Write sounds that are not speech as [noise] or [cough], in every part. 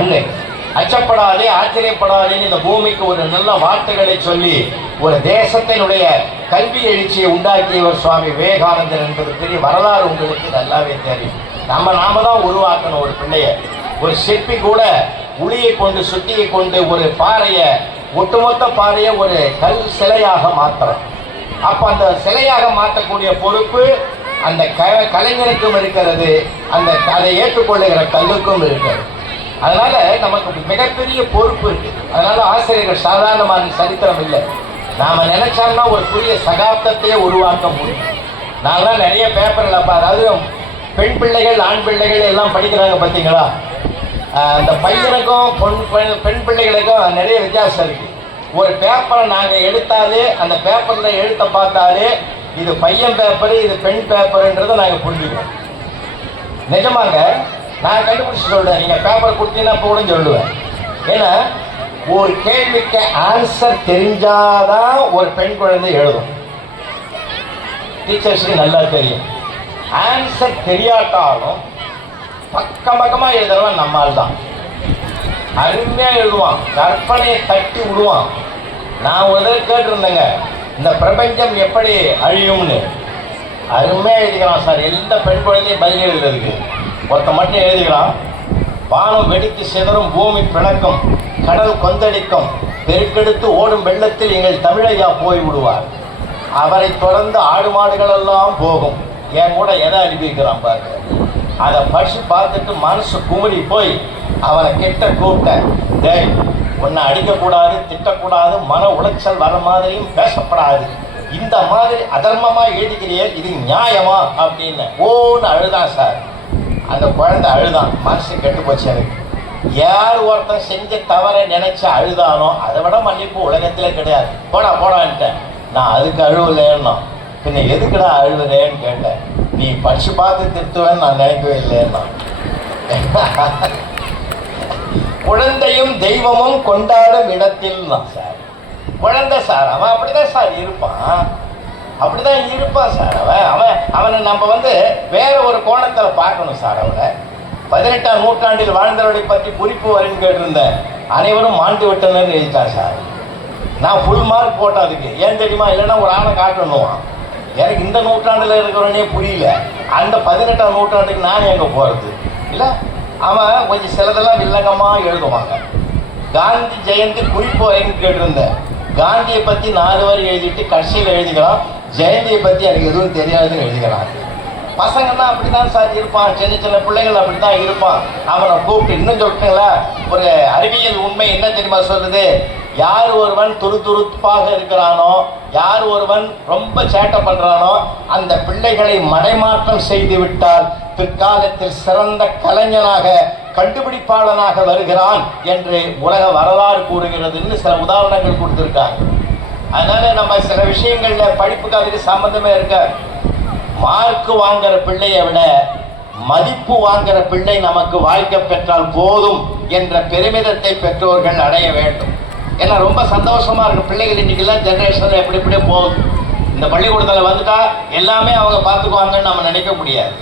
அண்ணே அச்சப்படாதே ஆச்சரியப்படாதேன்னு இந்த பூமிக்கு ஒரு நல்ல வார்த்தைகளை சொல்லி ஒரு தேசத்தினுடைய கல்வி எழுச்சியை உண்டாக்கியவர் சுவாமி விவேகானந்தர் என்பது பெரிய வரலாறு உங்களுக்கு நல்லாவே தெரியும். நம்ம நாம தான் உருவாக்கணும் ஒரு பிள்ளைய. ஒரு சிற்பி கூட உளியை கொண்டு சுத்தியை கொண்டு ஒரு பாறையை ஒட்டுமொத்த பாறையை ஒரு கல் சிலையாக மாற்றுறோம் அப்ப அந்த சிலையாக மாற்றக்கூடிய பொறுப்பு அந்த க கலைஞருக்கும் இருக்கிறது. அந்த அதை ஏற்றுக்கொள்ளுகிற கல்லுக்கும் இருக்கிறது. அதனால நமக்கு மிகப்பெரிய பொறுப்பு இருக்கு. அதனால ஆசிரியர்கள் சாதாரணமான சரித்திரம் இல்லை. நாம நினைச்சோம்னா ஒரு புதிய சகாப்தத்தையே உருவாக்க முடியும். நான்லாம் நிறைய பேப்பரில் அதாவது பெண் பிள்ளைகள் ஆண் பிள்ளைகள் எல்லாம் படிக்கிறாங்க பார்த்தீங்களா அந்த பையனுக்கும் பொன் பெண் பெண் பிள்ளைகளுக்கும் நிறைய வித்தியாசம் இருக்கு. ஒரு பேப்பரை நாங்கள் எடுத்தாலே அந்த பேப்பரில் எழுத்த பார்த்தாலே இது பையன் பேப்பர் இது பெண் பேப்பர்ன்றதை நாங்கள் புரிஞ்சுக்கிறோம். நிஜமாங்க நான் கண்டுபிடிச்சு சொல்றேன். நீங்க பேப்பர் கொடுத்தீங்கன்னா இப்போ கூட சொல்லுவேன். ஏன்னா ஒரு கேள்விக்கு ஆன்சர் தெரிஞ்சாதான் ஒரு பெண் குழந்தை எழுதும். டீச்சர்ஸுக்கு நல்லா தெரியும். ஆன்சர் தெரியாட்டாலும் பக்கம் பக்கமாக எழுதுறவன் நம்மால் தான் அருமையாக எழுதுவான். கற்பனையை தட்டி விடுவான். நான் ஒரு கேட்டிருந்தேங்க இந்த பிரபஞ்சம் எப்படி அழியும்னு. அருமையாக எழுதிக்கிறான் சார். எந்த பெண் குழந்தையும் பதில் எழுதுறதுக்கு. ஒருத்த மட்டும் எழுதுகிறான் வானம் வெடித்து சிதறும் பூமி பிணக்கம் கடல் கொந்தளிக்கும் பெருக்கெடுத்து ஓடும் வெள்ளத்தில் எங்கள் தமிழையா போய் விடுவார். அவரை தொடர்ந்து ஆடு மாடுகள் எல்லாம் போகும். என் கூட எதை அனுப்பிக்கிறான் பாருங்க. அதை படிச்சு பார்த்துட்டு மனசு குமுறி போய் அவரை கிட்ட கூப்பிட்டேன். டேய் உன்னை அடிக்கக்கூடாது திட்டக்கூடாது மன உளைச்சல் வர மாதிரியும் பேசப்படாது. இந்த மாதிரி அதர்மமாக எழுதிக்கிறியே இது நியாயமா? அப்படின்னு ஓன்னு அழுதான் சார். அந்த குழந்தை அழுதான். மனசு கெட்டு போச்சு எனக்கு. யார் ஒருத்தன் செஞ்ச தவறை நினைச்சு அழுதானோ அதை விட மன்னிப்பு உலகத்துல கிடையாது. போடா போடான்ட்டேன் நான் அதுக்கு அழுவலேன்னா. பின்ன எதுக்குடா அழுவுறேன்னு கேட்டேன். நீ படிச்சு பார்த்து திருத்துவேன்னு நான் நினைக்கவே இல்லைன்னா. [laughs] குழந்தையும் தெய்வமும் கொண்டாடும் இடத்தில் தான் சார். குழந்தை சார் அவன் அப்படிதான் சார் இருப்பான். அப்படிதான் இருப்பான் சார். அவன் அவன் அவனை நம்ம வந்து வேற ஒரு கோணத்தில் பார்க்கணும் சார் அவனை பதினெட்டாம் நூற்றாண்டில் வாழ்ந்தவர்களை பற்றி குறிப்பு வரைன்னு கேட்டிருந்தேன் அனைவரும் மாண்டு விட்டனர் எழுதிட்டான் சார். நான் ஃபுல் மார்க் போட்டேன் அதுக்கு. ஏன் தெரியுமா? இல்லைன்னா ஒரு ஆணை காட்டணும் எனக்கு இந்த நூற்றாண்டில் இருக்கிறவனே புரியல. அந்த பதினெட்டாம் நூற்றாண்டுக்கு நான் எங்கே போகிறது இல்லை அவன் கொஞ்சம் சிலதெல்லாம் வில்லங்கமாக எழுதுவாங்க. காந்தி ஜெயந்தி குறிப்பு வரைக்கும் கேட்டிருந்தேன் காந்தியை பற்றி நாலு வரி எழுதிட்டு கடைசியில் எழுதிக்கலாம். ஜெயந்தியை பற்றி எனக்கு எதுவும் தெரியாதுன்னு எழுதிக்கலாம். பசங்கன்னா அப்படிதான் சார் இருப்பான். சின்ன சின்ன பிள்ளைகள் அப்படிதான் இருப்பான். அவனை கூப்பிட்டு இன்னும் சொல்லிட்டுங்களா ஒரு அறிவியல் உண்மை என்ன தெரியுமா சொல்லுது யார் ஒருவன் துருதுருப்பாக இருக்கிறானோ யார் ஒருவன் ரொம்ப சேட்டை பண்ணுறானோ அந்த பிள்ளைகளை மடைமாற்றம் செய்து விட்டால் பிற்காலத்தில் சிறந்த கலைஞனாக கண்டுபிடிப்பாளனாக வருகிறான் என்று உலக வரலாறு கூறுகிறதுன்னு சில உதாரணங்கள் கொடுத்துருக்காங்க. அதனால நம்ம சில விஷயங்கள்ல படிப்புக்கு அதுக்கு சம்மந்தமே இருக்க மார்க் வாங்குற பிள்ளையை விட மதிப்பு வாங்குற பிள்ளை நமக்கு வாழ்க்கை பெற்றால் போதும் என்ற பெருமிதத்தை பெற்றோர்கள் அடைய வேண்டும். ஏன்னா ரொம்ப சந்தோஷமா இருக்கு பிள்ளைகள் இன்னைக்கெல்லாம் ஜென்ரேஷன்ல எப்படி இப்படியே போகுது. இந்த பள்ளிக்கூடத்தில் வந்துட்டா எல்லாமே அவங்க பார்த்துக்குவாங்கன்னு நம்ம நினைக்க முடியாது.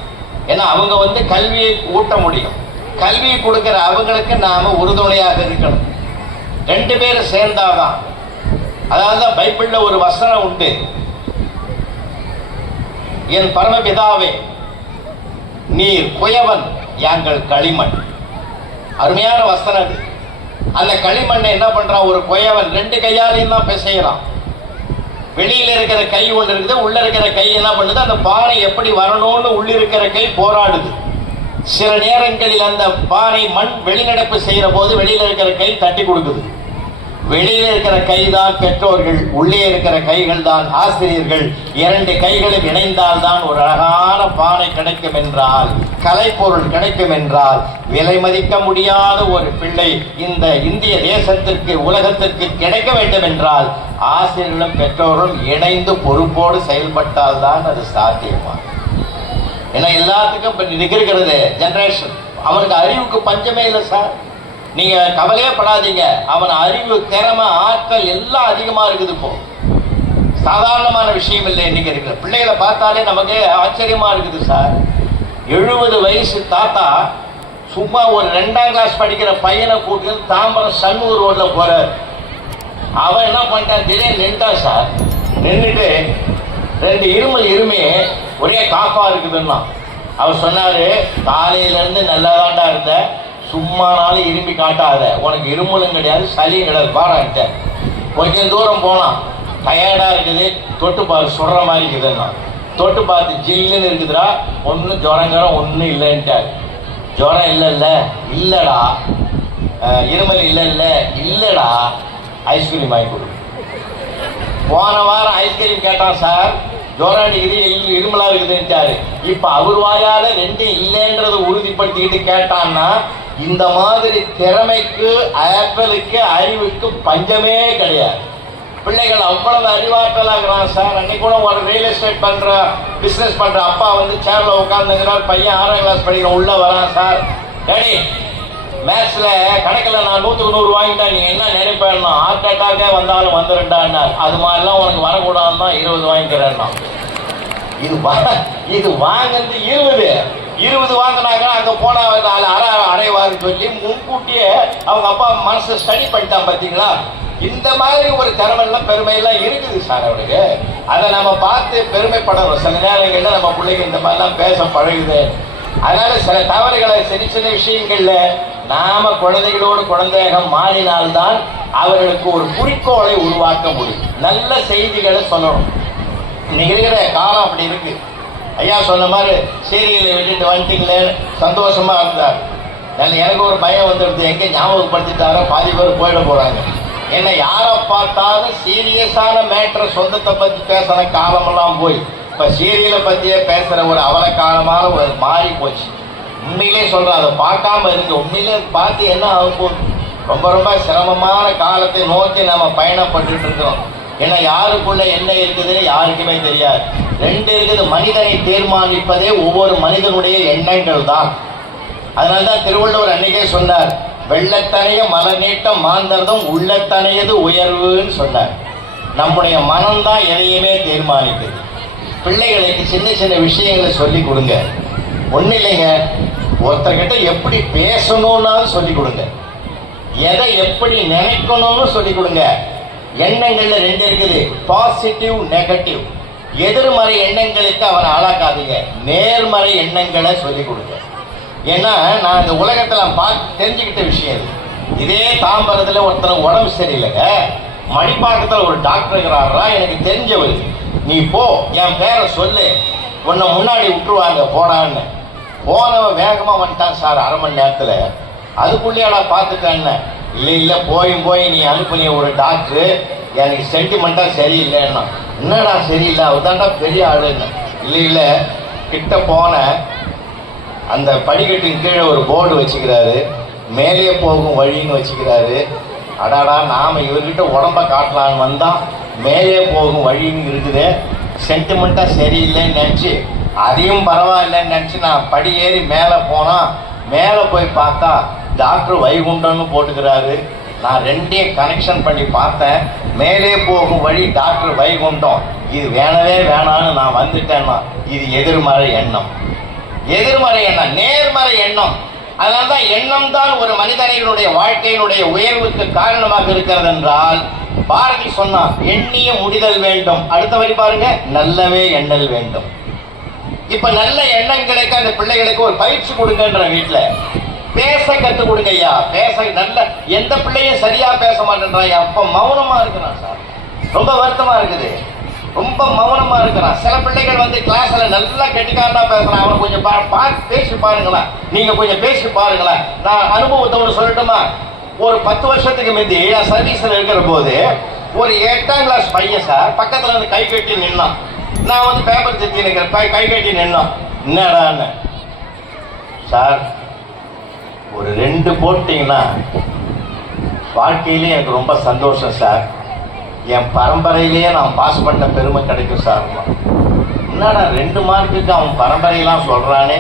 ஏன்னா அவங்க வந்து கல்வியை ஊட்ட முடியும். கல்வியை கொடுக்குற அவங்களுக்கு நாம உறுதுணையாக இருக்கணும். ரெண்டு பேரும் சேர்ந்தாதான் அதாவது தான் பைபிள்ல ஒரு வசனம் உண்டு. என் பரமபிதாவே நீர் குயவன் யாங்கள் களிமண். அருமையான வசனம் அது. அந்த களிமண்ணை என்ன பண்றான்? ஒரு குயவன் ரெண்டு கையாலையும் தான் பிசைகிறான் வெளியில இருக்கிற கை ஒன்று இருக்குது உள்ள இருக்கிற கை என்ன பண்ணுது? அந்த பாறை எப்படி வரணும்னு உள்ளே இருக்கிற கை போராடுது. சில நேரங்களில் அந்த பாறை மண் வெளிநடப்பு செய்கிற போது வெளியில் இருக்கிற கை தட்டி கொடுக்குது. வெளியில இருக்கிற கை தான் பெற்றோர்கள் உள்ளே இருக்கிற கைகள் தான் ஆசிரியர்கள் இரண்டு கைகளும் இணைந்தால் தான் ஒரு அழகான பானை கிடைக்கும் என்றால் கலைப்பொருள் கிடைக்கும் என்றால் விலை மதிக்க முடியாத ஒரு பிள்ளை இந்த இந்திய தேசத்திற்கு உலகத்திற்கு கிடைக்க வேண்டும் என்றால் ஆசிரியர்களும் பெற்றோரும் இணைந்து பொறுப்போடு செயல்பட்டால் தான் அது சாத்தியமாகும் ஏன்னா எல்லாத்துக்கும் இப்போ இருக்கிறது ஜென்ரேஷன் அவனுக்கு அறிவுக்கு பஞ்சமே இல்லை சார். நீங்க கவலையே படாதீங்க. அவன் அறிவு திறமை ஆற்றல் எல்லாம் அதிகமா இருக்குது இப்போ. சாதாரணமான விஷயம் இல்லை இன்னைக்கு இருக்கிற பிள்ளைகளை பார்த்தாலே நமக்கு ஆச்சரியமா இருக்குது சார். எழுபது வயசு தாத்தா சும்மா ஒரு ரெண்டாம் கிளாஸ் படிக்கிற பையனை கூட்டு தாம்பரம் சன்னூர் ரோட்ல போறாரு. அவன் என்ன பண்ணிட்டான்? திடீர்னு நின்ட்டான் சார். நின்றுட்டு ரெண்டு இருமல் இருமி ஒரே காப்பா இருக்குதுன்னா அவர் சொன்னாரு காலையில இருந்து நல்லா தாண்டா சும்மானாலும் இரும்பி காட்டாத. உனக்கு இருமலும் கிடையாது சளியும் கிடையாது. பாடான்ட்ட கொஞ்சம் தூரம் போனான் டயர்டா இருக்குது. தொட்டு பார்த்து சுடுற மாதிரி இருக்குதுன்னா. தொட்டு பார்த்து ஜில்லுன்னு இருக்குதுடா. ஒன்றும் ஜுரங்கிறோம் ஒன்றும் இல்லைன்ட்டார். ஜுரம் இல்லைல்ல. இல்லைடா. இருமல் இருமல் இல்லைல்ல. இல்லைடா. ஐஸ்கிரீம் வாங்கி கொடு. போன வாரம் ஐஸ்கிரீம் கேட்டான் சார் ஜோரம் அடிக்குது இருமலாக இருமலா இருக்குதுன்ட்டாரு. இப்போ அவர் வாயால் ரெண்டும் இல்லைன்றதை உறுதிப்படுத்திக்கிட்டு கேட்டான்னா இந்த மாதிரி திறமைக்கு ஆற்றலுக்கு அறிவுக்கு பஞ்சமே கிடையாது. பிள்ளைகள் அவ்வளவு அறிவாற்றலாகிறான் சார். அன்னைக்கு கூட ஒரு ரியல் எஸ்டேட் பண்ற பிசினஸ் பண்ற அப்பா வந்து சேர்ல உட்காந்துங்கிறார் பையன் ஆறாம் கிளாஸ் படிக்கிற உள்ள வரான் சார். டேடி மேத்ஸ்ல கணக்கில் நான் நூற்றுக்கு நூறு வாங்கிட்டேன். நீ என்ன நினைப்பேன்னா ஹார்ட் அட்டாக்கே வந்தாலும் வந்துருண்டான்னா அது மாதிரிலாம் உனக்கு வரக்கூடாதுன்னு தான் இருபது வாங்கிக்கிறேன்னா இது இது வாங்கினது இருபது. இருபது வாங்கினாங்க அங்கே போனால் நாலு அற அடைவார்னு சொல்லி முன்கூட்டியே அவங்க அப்பா மனசு ஸ்டடி பண்ணிட்டான் பார்த்தீங்களா இந்த மாதிரி ஒரு திறமெல்லாம் பெருமையெல்லாம் இருக்குது சார் அவருக்கு. அதை நம்ம பார்த்து பெருமைப்படணும். சில நேரங்களில் நம்ம பிள்ளைங்க இந்த மாதிரிலாம் பேச பழகுது. அதனால சில தவறுகளை சின்ன சின்ன விஷயங்கள்ல நாம குழந்தைகளோடு குழந்தையகம் மாறினால்தான் அவர்களுக்கு ஒரு குறிக்கோளை உருவாக்க முடியும். நல்ல செய்திகளை சொல்லணும். இன்னைக்கு இருக்கிற காலம் அப்படி இருக்கு. ஐயா சொன்ன மாதிரி சீரியலை விட்டுட்டு வந்துட்டீங்களே சந்தோஷமாக இருந்தார். நான் எனக்கு ஒரு பயம் வந்துடுது. எங்கே ஞாபகப்படுத்திட்டாரோ பாதி பேர் போயிட போகிறாங்க என்ன யாரை பார்த்தாலும் சீரியஸான மேட்ரை சொந்தத்தை பற்றி பேசுகிற காலமெல்லாம் போய் இப்போ சீரியலை பற்றியே பேசுகிற ஒரு அவல காலமான ஒரு மாறி போச்சு. உண்மையிலே சொல்கிறேன் அதை பார்க்காம இருந்து உண்மையிலே பார்த்து என்ன ஆகும் ரொம்ப ரொம்ப சிரமமான காலத்தை நோக்கி நம்ம பயணப்பட்டு இருக்கிறோம். ஏன்னா யாருக்குள்ள என்ன இருக்குதுன்னு யாருக்குமே தெரியாது. ரெண்டு இருக்குது மனிதனை தீர்மானிப்பதே ஒவ்வொரு மனிதனுடைய எண்ணங்கள் தான் அதனால தான் திருவள்ளுவர் அன்னைக்கே சொன்னார் வெள்ளத்தனைய மலர் நீட்டம் மாந்தர்தம் உள்ளத்தனையது உயர்வுன்னு சொன்னார். நம்முடைய மனம்தான் எதையுமே தீர்மானிக்குது. பிள்ளைகளுக்கு சின்ன சின்ன விஷயங்களை சொல்லி கொடுங்க. ஒன்றும் இல்லைங்க ஒருத்தர்கிட்ட எப்படி பேசணும்னாலும் சொல்லி கொடுங்க. எதை எப்படி நினைக்கணும்னு சொல்லி கொடுங்க. எண்ணங்கள்ல ரெண்டு இருக்குது. பாசிட்டிவ் நெகட்டிவ் எதிர்மறை எண்ணங்களுக்கு அவனை ஆளாக்காதீங்க. நேர்மறை எண்ணங்களை சொல்லி கொடுங்க. ஏன்னா நான் இந்த உலகத்துல பார்த்து தெரிஞ்சுக்கிட்ட விஷயம் இது. இதே தாம்பரத்துல ஒருத்தர் உடம்பு சரியில்லைங்க. மணிப்பாக்கத்தில் ஒரு டாக்டர் இருக்கிறாரா? எனக்கு தெரிஞ்சவர். நீ போ என் பேரை சொல்லு. உன்னை முன்னாடி விட்டுருவாங்க போடான்னு. போனவன் வேகமாக வந்துட்டான் சார் அரை மணி நேரத்துல. அதுக்குள்ளேயாடா பார்த்துட்டேன்னு. இல்லை இல்லை போய் போய் நீ அனுப்புனிய ஒரு டாக்டரு எனக்கு சென்டிமெண்ட்டாக சரியில்லைன்னா. என்னடா சரியில்லை? அவதாண்டா பெரிய ஆளுன்னு. இல்லை இல்லை கிட்ட போன அந்த படிக்கட்டின் கீழே ஒரு போர்டு வச்சுக்கிறாரு. மேலே போகும் வழின்னு வச்சுக்கிறாரு. அடாடா நாம் இவர்கிட்ட உடம்ப காட்டலான்னு வந்தால் மேலே போகும் வழின்னு இருக்குது. சென்டிமெண்ட்டாக சரியில்லைன்னு நினச்சி அதையும் பரவாயில்லைன்னு நினச்சி நான் படி ஏறி மேலே போனால் மேலே போய் பார்த்தா டாக்டர் வைகுண்டம்னு போட்டுக்கிறாரு. நான் ரெண்டையும் கனெக்ஷன் பண்ணி பார்த்தேன். மேலே போகும் வழி டாக்டர் வைகுண்டம். இது வேணவே வேணான்னு நான் வந்துட்டேன்னா இது எதிர்மறை எண்ணம். எதிர்மறை எண்ணம் நேர்மறை எண்ணம். அதனால தான் எண்ணம் தான் ஒரு மனிதனுடைய வாழ்க்கையினுடைய உயர்வுக்கு காரணமாக இருக்கிறது என்றால் பாரதி சொன்னார் எண்ணிய முடிதல் வேண்டும். அடுத்த வரி பாருங்க நல்லவே எண்ணல் வேண்டும். இப்ப நல்ல எண்ணங்களுக்கு அந்த பிள்ளைகளுக்கு ஒரு பயிற்சி கொடுங்கன்ற வீட்டில் பேச கத்து கொடுங்க ஐயா. பேச நல்ல எந்த பிள்ளையும் சரியா பேச மாட்டேன்றா அப்ப மௌனமா இருக்கிறான் சார். ரொம்ப வருத்தமா இருக்குது. ரொம்ப மௌனமா இருக்கிறான் சில பிள்ளைகள் வந்து கிளாஸ்ல நல்லா கெட்டிக்காரனா பேசுறான். அவனை கொஞ்சம் பா பார்த்து பேசி பாருங்களேன். நீங்க கொஞ்சம் பேசி பாருங்களேன். நான் அனுபவத்தை ஒன்று சொல்லட்டுமா? ஒரு பத்து வருஷத்துக்கு முந்தி நான் சர்வீஸ்ல இருக்கிற போது ஒரு எட்டாம் கிளாஸ் பையன் சார் பக்கத்துல வந்து கை கட்டி நின்னான். நான் வந்து பேப்பர் திருத்தி நிற்கிறேன் கை கட்டி நின்னான். என்னடான்னு? சார் ஒரு ரெண்டு போட்டிங்கன்னா வாழ்க்கையிலே எனக்கு ரொம்ப சந்தோஷம் சார். என் பரம்பரையிலேயே நான் பாஸ் பண்ண பெருமை கிடைக்கும் சார். என்னடா ரெண்டு மார்க்குக்கு அவன் பரம்பரையெல்லாம் சொல்கிறானே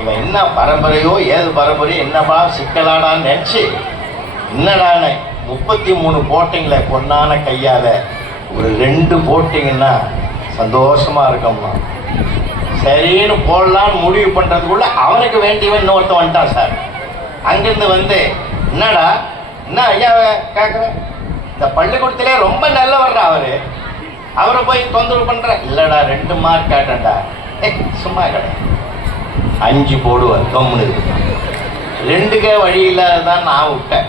இவன் என்ன பரம்பரையோ ஏது பரம்பரையோ என்னப்பா சிக்கலாடான்னு நினச்சி? என்னடானே முப்பத்தி மூணு போட்டிங்களை பொன்னான கையால் ஒரு ரெண்டு போட்டிங்கன்னா சந்தோஷமாக இருக்கம்மா. சரின்னு போடலான்னு முடிவு பண்ணுறதுக்குள்ளே அவனுக்கு வேண்டியவன் இன்னொருத்தன் வந்துட்டான் சார். அங்கிருந்து வந்து என்னடா என்ன ஐயா கேட்குறேன் இந்த பள்ளிக்கூடத்திலே ரொம்ப நல்லவர்டா அவரு. அவரை போய் தொந்தரவு பண்ற இல்லடா ரெண்டு மார்க் கேட்டேன்டா. ஏ சும்மா கடை அஞ்சு போடுவார் கம்முன்னு ரெண்டுக்கே வழி இல்லாததான் நான் விட்டேன்.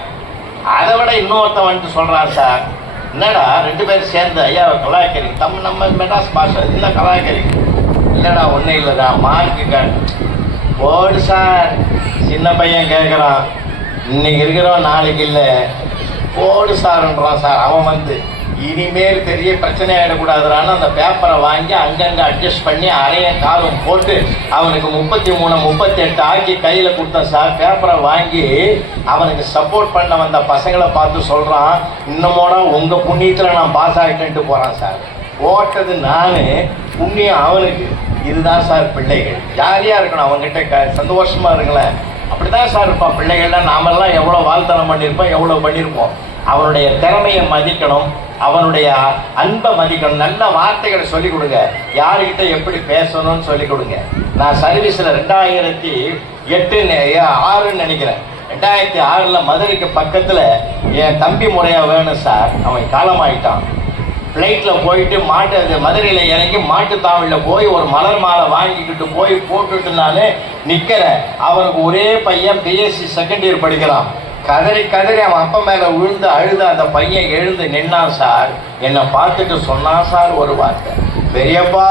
அதை விட இன்னொருத்தன் வந்துட்டு சொல்கிறான் சார். என்னடா ரெண்டு பேரும் சேர்ந்து ஐயா கலாய்க்கிறீங்க. தமிழ் நம்ம மெட்ராஸ் பாஷை இல்லை கலாய்க்கிறீங்க. இல்லைடா ஒன்றும் இல்லைடா மார்க்கு கேட்டு போடு சார். சின்ன பையன் கேட்குறான் இன்னைக்கு இருக்கிறோம் நாளைக்கு இல்லை. ஓடு சார்ன்றான் சார். அவன் வந்து இனிமேல் பெரிய பிரச்சனை ஆகிடக்கூடாதுறான்னு அந்த பேப்பரை வாங்கி அங்கங்கே அட்ஜஸ்ட் பண்ணி அரைய காலம் போட்டு அவனுக்கு முப்பத்தி மூணு முப்பத்தெட்டு ஆக்கி கையில் கொடுத்தேன் சார். பேப்பரை வாங்கி அவனுக்கு சப்போர்ட் பண்ண வந்த பசங்களை பார்த்து சொல்கிறான் இன்னமோட உங்கள் புண்ணியத்தில் நான் பாஸ் ஆகிட்டேன்ட்டு போகிறான் சார். ஓட்டது நான் புண்ணியம் அவனுக்கு. இதுதான் சார் பிள்ளைகள். ஜாலியாக இருக்கணும்? அவங்ககிட்ட க சந்தோஷமாக இருங்களேன். அப்படிதான் சார் இருப்பான். பிள்ளைகள்லாம் நாமெல்லாம் எவ்வளோ வாழ்த்தனம் பண்ணியிருப்போம் எவ்வளோ பண்ணியிருப்போம். அவனுடைய திறமையை மதிக்கணும் அவனுடைய அன்பை மதிக்கணும். நல்ல வார்த்தைகளை சொல்லிக் கொடுங்க. யாருக்கிட்ட எப்படி பேசணும்னு சொல்லிக் கொடுங்க. நான் சர்வீஸில் ரெண்டாயிரத்தி எட்டு ஆறுன்னு நினைக்கிறேன். ரெண்டாயிரத்தி ஆறில் மதுரைக்கு பக்கத்தில் என் தம்பி முறையாக வேணும் சார். அவன் காலமாயிட்டான். ஃப்ளைட்டில் போயிட்டு மாட்டு அது மதுரையில் இறங்கி மாட்டுத்தாவணியில் போய் ஒரு மலர் மாலை வாங்கிக்கிட்டு போய் போட்டுட்டு நான் நிற்கிறேன் அவனுக்கு ஒரே பையன் பிஎஸ்சி செகண்ட் இயர் படிக்கிறான். கதறி கதறி அவன் அப்பா மேலே விழுந்து அழுது அந்த பையன் எழுந்து நின்னான் சார். என்னை பார்த்துட்டு சொன்னான் சார் ஒரு வார்த்தை. பெரியப்பா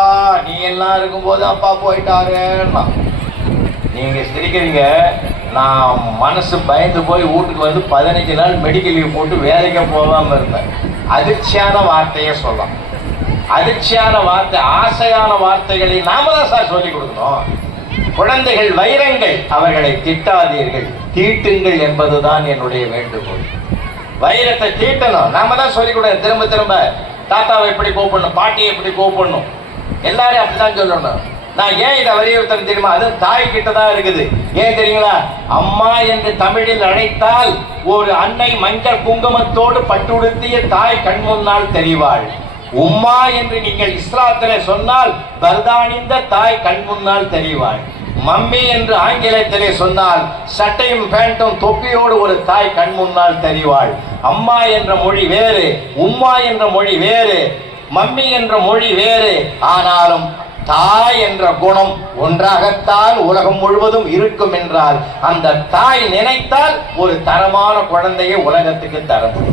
நீ எல்லாம் இருக்கும்போது அப்பா போயிட்டாருன்னா. நீங்கள் சிரிக்கிறீங்க. நான் மனசு பயந்து போய் வீட்டுக்கு வந்து பதினஞ்சு நாள் மெடிக்கல் லீவ் போட்டு வேலைக்கு போகாமல் இருந்தேன். அதிர்ச்சியான வார்த்தையை சொல்லலாம். அதிர்ச்சியான வார்த்தை ஆசையான வார்த்தைகளை நாம தான் சார் சொல்லிக் கொடுக்கணும். குழந்தைகள் வைரங்கள் அவர்களை திட்டாதீர்கள். தீட்டுங்கள் என்பதுதான் என்னுடைய வேண்டுகோள். வைரத்தை தீட்டணும். நாம தான் சொல்லிக் கொடுக்கணும். திரும்ப திரும்ப தாத்தாவை எப்படி கூப்பிடணும் பாட்டியை எப்படி கூப்பிடணும் எல்லாரையும் அப்படிதான் சொல்லணும். நான் ஏன் இதை வலியுறுத்தணும் தெரியுமா? அது தாய் கிட்ட தான் இருக்குது. ஏன் தெரியுங்களா? அம்மா என்று தமிழில் அழைத்தால் ஒரு அன்னை மஞ்சள் குங்குமத்தோடு பட்டுடுத்திய தாய் கண் முன்னால் தெரிவாள். உம்மா என்று நீங்கள் இஸ்லாத்திலே சொன்னால் பர்தானிந்த தாய் கண் முன்னால் தெரிவாள். மம்மி என்று ஆங்கிலத்திலே சொன்னால் சட்டையும் பேண்ட்டும் தொப்பியோடு ஒரு தாய் கண் முன்னால் தெரிவாள். அம்மா என்ற மொழி வேறு உம்மா என்ற மொழி வேறு மம்மி என்ற மொழி வேறு. ஆனாலும் தாய் என்ற குணம் ஒன்றாகத்தான் உலகம் முழுவதும் இருக்கும் என்றால் அந்த தாய் நினைத்தால் ஒரு தரமான குழந்தையை உலகத்துக்கு தர முடியும்.